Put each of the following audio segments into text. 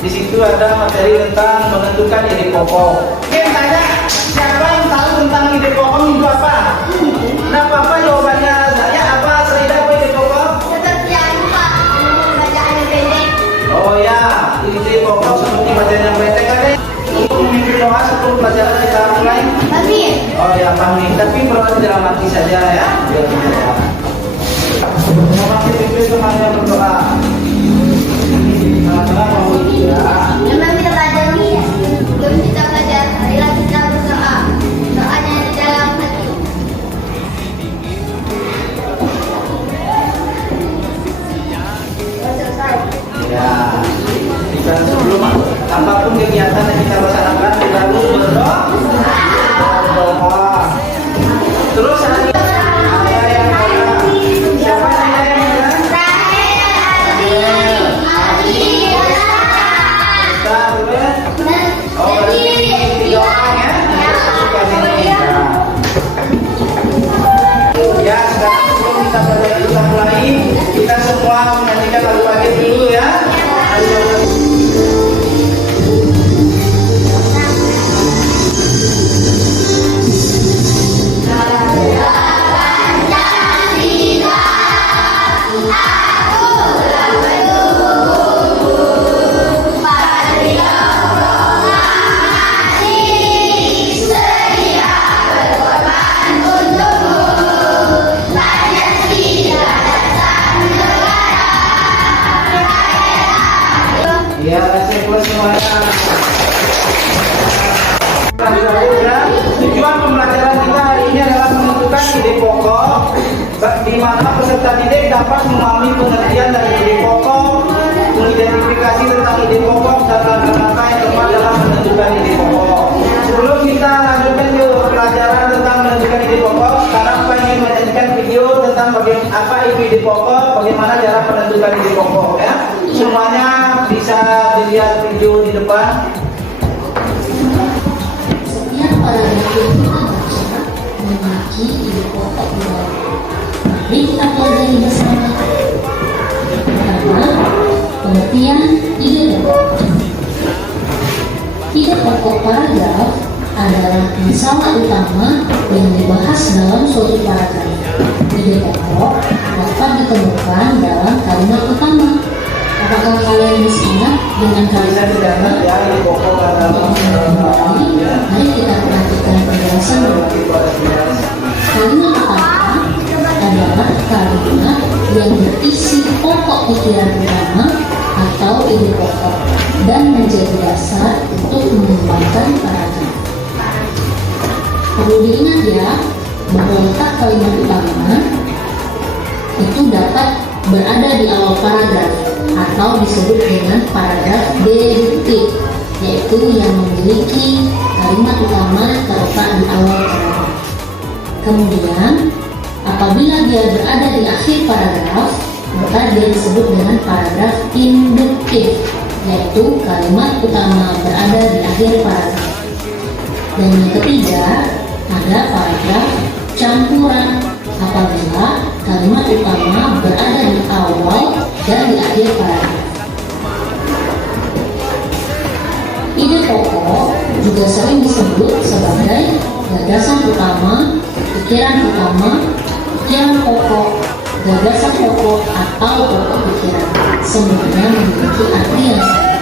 Di situ ada materi tentang menentukan ide pokok. Oke, tanya siapa yang tahu tentang ide pokok itu apa? Nah, apa jawabannya saya apa? Serida apa ide pokok? Seperti anu Pak, bacaan yang pendek. Oh ya, ide pokok seperti bacaan yang pendek kan? Untuk memimpin doa sebelum pelajaran kita mulai. Tapi Oh ya, pahami. Tapi perlu dalam hati saja ya. Mohon pimpin semuanya berdoa. Sama-sama mau ya. memang kita belajar nih ya. Belum kita belajar, marilah kita berdoa. Doanya di dalam hati. Selesai. Ya. Dan sebelum apapun kegiatan yang kita laksanakan, kita harus berdoa. Berdoa. Terus hari siapa yang ya, sekarang sebelum kita mulai, kita semua menyanyikan lagu pagi dulu ya. Ya, saya buat semuanya. Tujuan pembelajaran kita hari ini adalah menentukan ide pokok, di mana peserta didik dapat memahami pengertian dari ide pokok, mengidentifikasi tentang ide pokok dan langkah-langkah yang tepat dalam menentukan ide pokok. Sebelum kita lanjutkan ke pelajaran tentang menentukan ide pokok, sekarang saya ingin menyajikan video tentang apa itu ide pokok, bagaimana cara menentukan ide pokok ya. Semuanya bisa dilihat video di depan. Setiap paragraf yang kita baca memiliki ide pokok di dalam. Mari kita pelajari bersama. Pertama, pengertian ide pokok. Ide pokok paragraf adalah masalah utama yang dibahas dalam suatu paragraf. Ide pokok dapat ditemukan dalam kalimat utama. Apakah kalian bisa ingat dengan kalimat utama? Ya, ide pokok adalah Mari kita perhatikan penjelasan berikut. Kalimat utama adalah kalimat yang berisi pokok pikiran utama atau ide pokok dan menjadi dasar untuk mengembangkan paragraf. Perlu diingat ya, bahwa letak kalimat utama itu dapat berada di awal paragraf atau disebut dengan paragraf deduktif, yaitu yang memiliki kalimat utama terletak di awal paragraf. Kemudian, apabila dia berada di akhir paragraf, maka dia disebut dengan paragraf induktif, yaitu kalimat utama berada di akhir paragraf. Dan yang ketiga, ada paragraf campuran, apabila kalimat utama berada di awal dan di akhir paragraf. Ide pokok juga sering disebut sebagai gagasan utama, pikiran pokok, gagasan pokok atau pokok pikiran. Semuanya memiliki arti yang sama.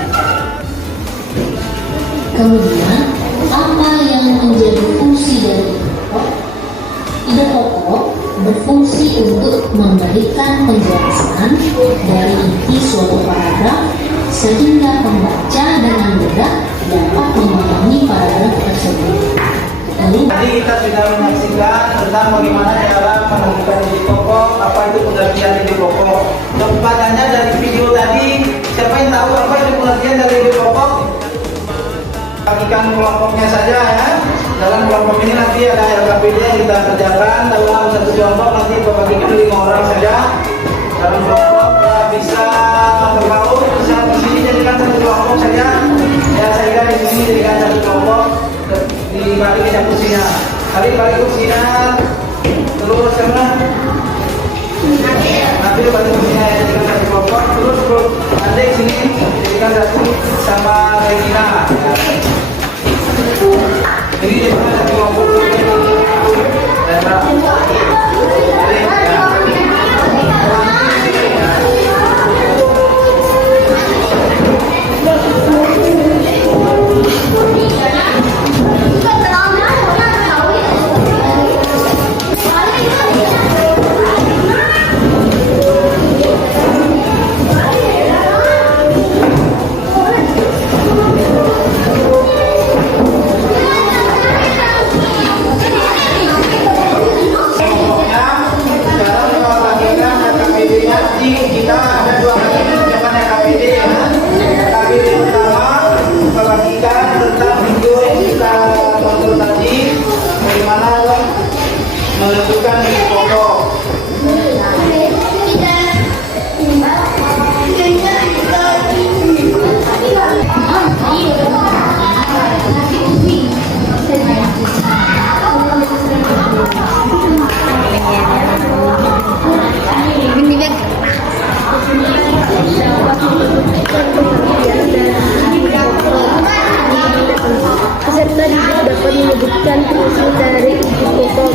Kemudian, apa yang menjadi fungsi dari ide pokok? Ide pokok berfungsi untuk memberikan penjelasan dari inti suatu paragraf sehingga pembaca dengan mudah dapat memahami paragraf tersebut. Lalu, tadi kita sudah menyaksikan tentang bagaimana cara menentukan ide pokok, apa itu pengertian ide pokok. Untuk pertanyaannya dari video tadi, siapa yang tahu apa itu pengertian dari ide pokok? Bagikan kelompoknya saja ya. Dalam kelompok ini nanti ada LKPD yang kita kerjakan dalam satu kelompok, nanti bagikan 5 orang saja. Dalam kelompok ya, bisa berbaur, bisa di sini jadikan satu kelompok saja. Ya, saya kira di sini jadikan satu kelompok. Di balik aja kursinya. Balik kursinya. Terus kemana? Nanti balik kursinya jadikan satu kelompok. Terus nanti sini. Jessica satu sama Regina. Jadi di sana ada 20 dan kita ada 2 kali mengerjakan KBD ya. KBD pertama membagikan tentang video yang kita tonton tadi, bagaimana menentukan nilai pokok. Peserta dapat menyebutkan fungsi dari pokok.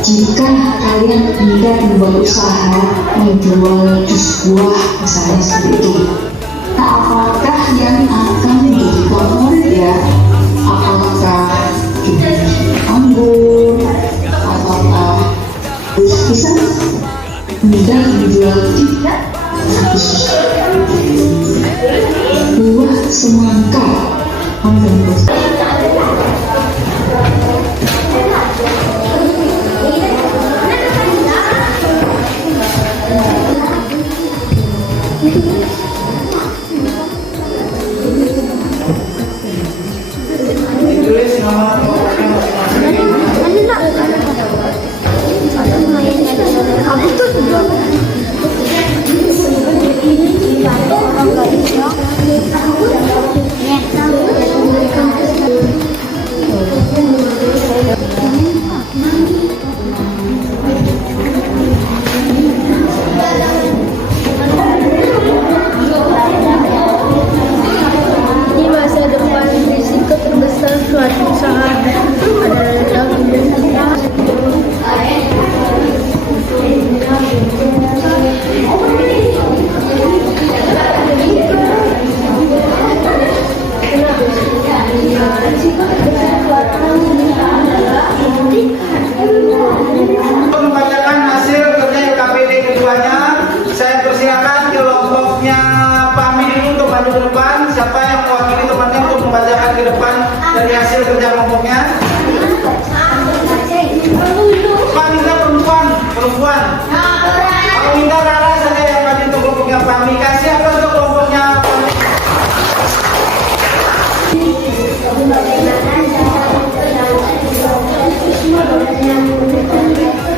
Jika kalian hendak membuat usaha menjual jus buah misalnya seperti itu, nah, apakah yang akan menjadi favorit ya? Apakah jus anggur, apakah jus pisang? Hendak menjual tidak buah semangka. Aku minta Rara saja yang maju untuk kelompoknya Fahmi. Kasih apa untuk kelompoknya Fahmi?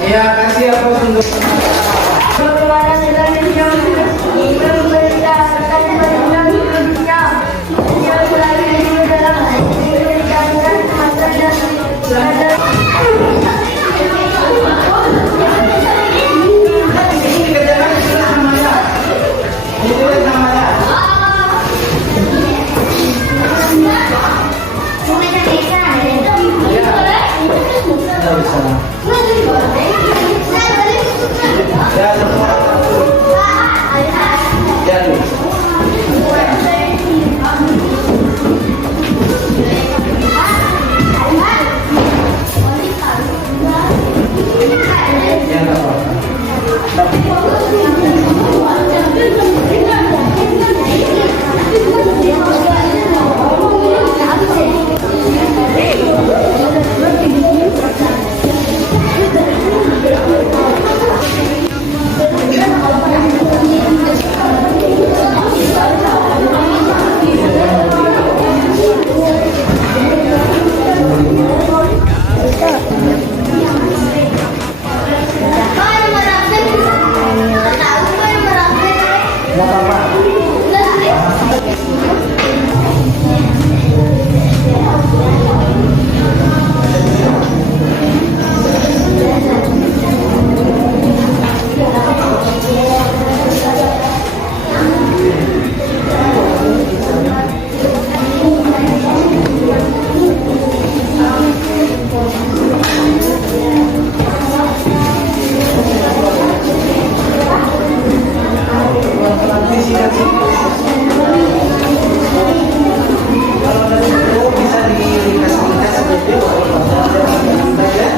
Ya, kasih apa untuk ini kerjakan ditulis namanya. Ditulis namanya. Tidak bisa. Ya, semua. Jadi. Ya, nggak apa-apa. Nggak apa-apa. Kalau dari itu bisa dikasih seperti itu. Ya.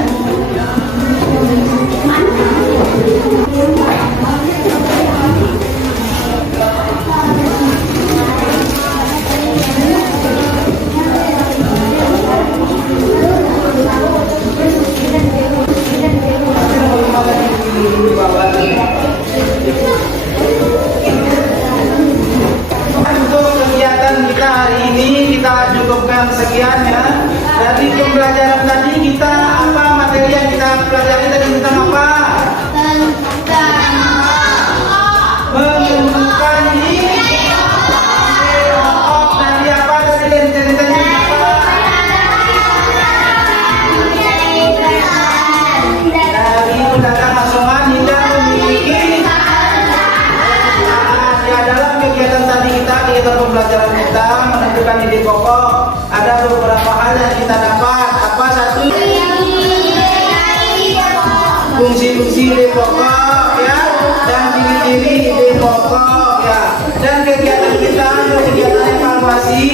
Untuk kegiatan kita hari ini kita cukupkan sekian ya. Dari pembelajaran tadi kita apa materi yang kita pelajari tadi tentang apa? Menentukan tadi apa tadi ceritanya apa? Dari pedagang asongan hingga memiliki ya dalam kegiatan tadi kita kegiatan pembelajaran kita menentukan ide pokok ada beberapa hal yang kita dapat apa satu fungsi-fungsi ide pokok ya dan ciri-ciri ide pokok ya dan kegiatan kita untuk kegiatan evaluasi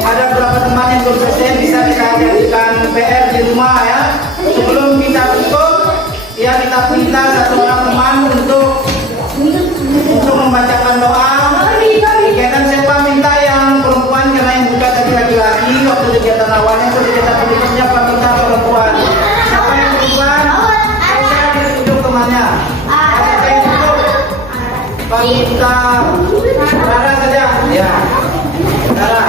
ada beberapa teman yang belum selesai bisa kita jadikan PR di rumah ya sebelum kita tutup ya kita minta satu orang teman untuk membacakan doa. Kegiatan siapa minta yang perempuan karena yang buka tadi laki-laki waktu kegiatan awalnya itu kegiatan berikutnya minta perempuan. Siapa yang perempuan? Saya tunjuk temannya. Siapa yang tunjuk? Pak minta Rara saja. Ya. Rara.